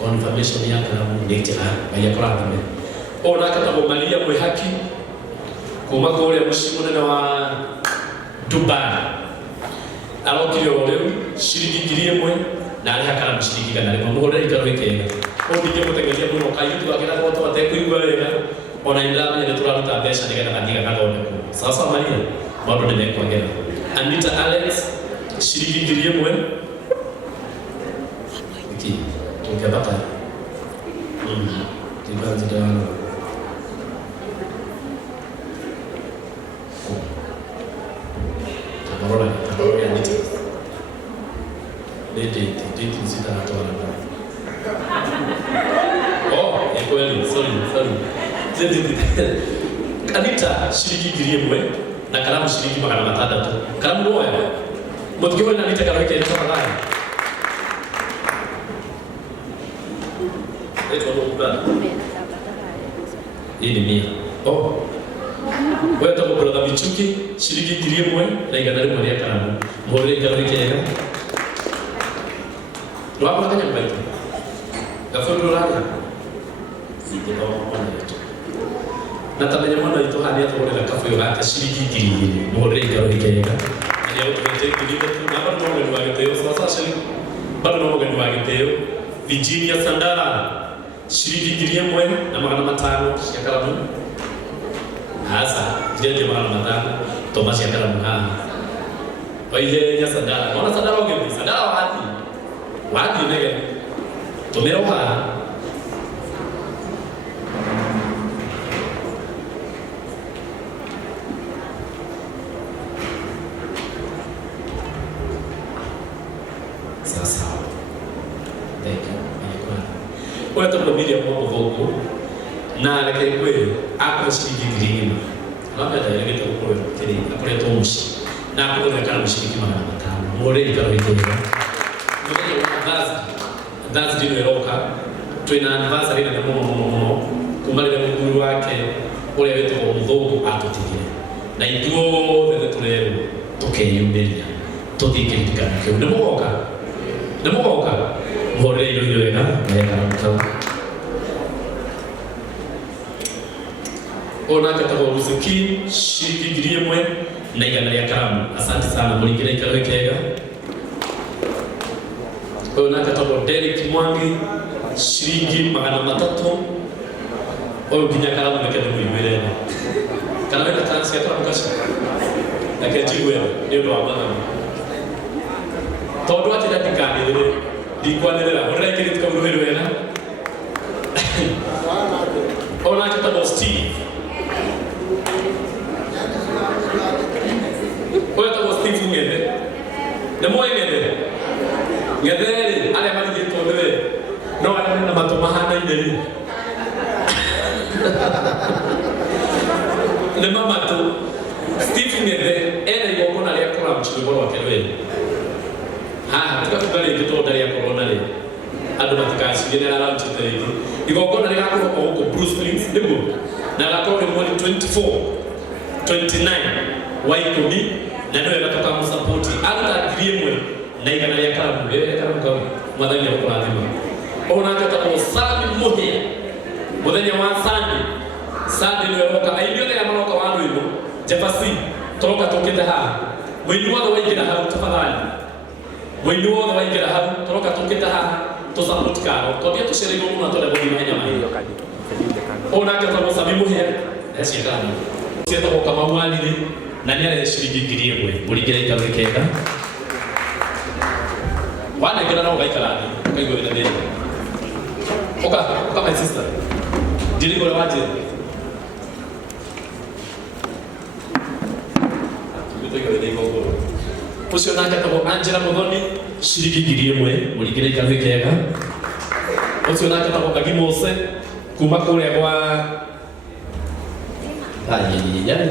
Confirmation ya kalamu ndete ya kuranga me ona katabo malia mwe haki kuma kole mushimu na wa Dubai alokio leo shiriki girie mwe na ali hakala mushiriki kana leo ngo ndai karwekega ondije mutegelia muno kayutu akira watu watekuigwa lega ona indama ile tularuta pesa ndikana katika kaone sasa malia bado nimekuongea Anita Alex shiriki girie mwe ukapata kibanzi dawa tabora ya niti deti zita natoa kweli sorry Anita shiriki girie mwe na kalamu shiriki magana matatu kalamu moja mtukio na Anita kalamu ile kama gani hii ni mia. Wewe utakopola na bichuki shiriki girie mwe na iganari mwe ya kalamu mbole igaro ikega wako kanya mbaito gafondo lana zikenda mwana yetu na tabanya mwana yetu hali atore na kafu yoga shiriki girie mbole igaro ikega ndio tuwete kulipa tu na bado ngombe wagiteo sasa shiriki bado ngombe wagiteo Virginia Sandala shiriki girie mwe na magana matano ya kalamu hasa ndio magana matano Thomas ya kalamu oile ya Sandala ona Sandala onge Sandala wadi nege tomero sasa kwa tablo media kwa vogo na lakini kweli hapo shiriki girie labda ile kitu kwa kile akule tomushi na kwa kama shiriki magana matano more ikaro ikero that's dino eroka twina anniversary na muno kumali na mkuru wake ule wetu mudhogo atotigire na ituo thete tulero tukeyumberia tuthikiritikana kiu nemoka more ile ile na kana ona katabo muziki shiriki girie mwe na igana ya kalamu asante sana mulikire ikawekega ona katabo Derek Mwangi shilingi 300 oyo kinya kala mu kete mu ibere kana wenda tansi ya taramukashi na kechigwe ndio ndo amana todo ati datikani ile dikwanelera ora kile tukabuhero wena ona kitabo Steve oya tabo Steve ngede na moyo ngede ngede ale mali gitondwe no ale na matomahana ile le mama tu Steve ngede ene yoko na ya kula mchigoro wa kelwe tukakubali kito ndani ya corona le ando matikasi general mchiteri igoko ndani yako huko Bruce Springs ndivyo na lakao ni 24 29 waikobi na ndio yanatoka msapoti hata driemwe na igana ya karamu kwa mwadhani ya kwa adhima ona hata kwa sabi moja mwadhani wa sande ndio yoka aibyo ya manoka wanu hivyo Jefferson toka tokenda ha mwenye wao waingira ha tafadhali mwenye wao waingira ha toka tokenda ha tosamutikano tobia tushiriki mu natole bodi mahenya mahiyo ona hata sabi moja esikana sio kwa kama wali nani alishiriki kiriwe uligira ikarikeka wana kila nao kaikalani kaigo ina ndio oka my sister diligo la waje tuko ile gogo usio naka kama Angela Modoni shiriki kiriwe uligira ikarikeka usio naka kama Kagimose kuma kule kwa yani